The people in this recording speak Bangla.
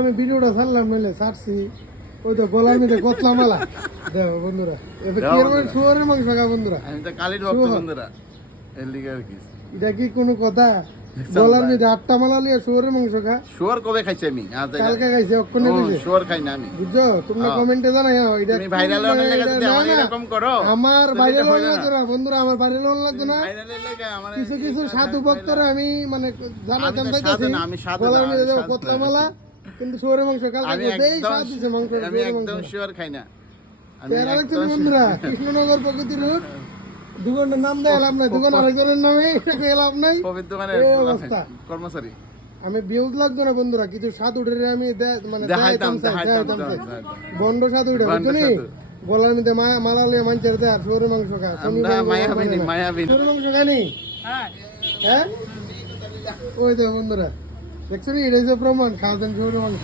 আমি ভিডিওটা ছাড়লাম নইলে ছাড়ছি ওই তো গলার মধ্যে কতলা মালা দেখো বন্ধুরা এটা কি শুয়োরের মাংস খা বন্ধুরা আমি তো কালির ভক্ত বন্ধুরা এর লিগে আর কি এটা কি কোনো কথা গলার মধ্যে 8টা মালা লিয়ে শুয়োরের মাংস খা শুয়োর কবে খাইছি আমি কালকে খাইছে অক্ষণে দিছে শুয়োর খাই না আমি বুঝছো তোমরা কমেন্টে জানাইও এটা তুমি ভাইরাল হওয়ার লাগা যদি আমার এরকম করো আমার ভাইরাল হওয়ার লাগতো না বন্ধুরা আমার ভাইরাল হওয়ার লাগতো না ভাইরালের লাগা আমার কিছু কিছু সাধু ভক্তরা আমি মানে জানাতাম আমি পাইতাছি সাধু না, আমি সাধু না, গলার মধ্যে আমি সাধু কতলা না। মালা কিন্তু শুয়োরের মাংস কালকে আমি খাইছে এই একদম স্বাদ দিছে মাংস আমি একদম শুয়োর খাই না আমি তেরা একদম রাখছেন বন্ধুরা কৃষ্ণনগর প্রকৃতি রোড দোকানের নাম দেয় লাভ নাই দোকান আরেকজনের নামে লাভ নাই পবিত্র দোকানের এই অবস্থা কর্মচারী আমি ভিউজ লাগতো না বন্ধুরা কিছু সাধু উঠে আমি মানে দেখাইতাম দেখাইতাম বন্ড সাধু উঠে বুঝছো গলার মধ্যে মালা লিয়ে মাঞ্চের দেয় আর শুয়োরের মাংস খা আমরা মায়াবিনী মায়াবিনী শুয়োরের মাংস খানি হ্যাঁ ওই দেখো বন্ধুরা দেখছো নি এটা যে প্রমাণ খাওয়া শুয়োরের মাংস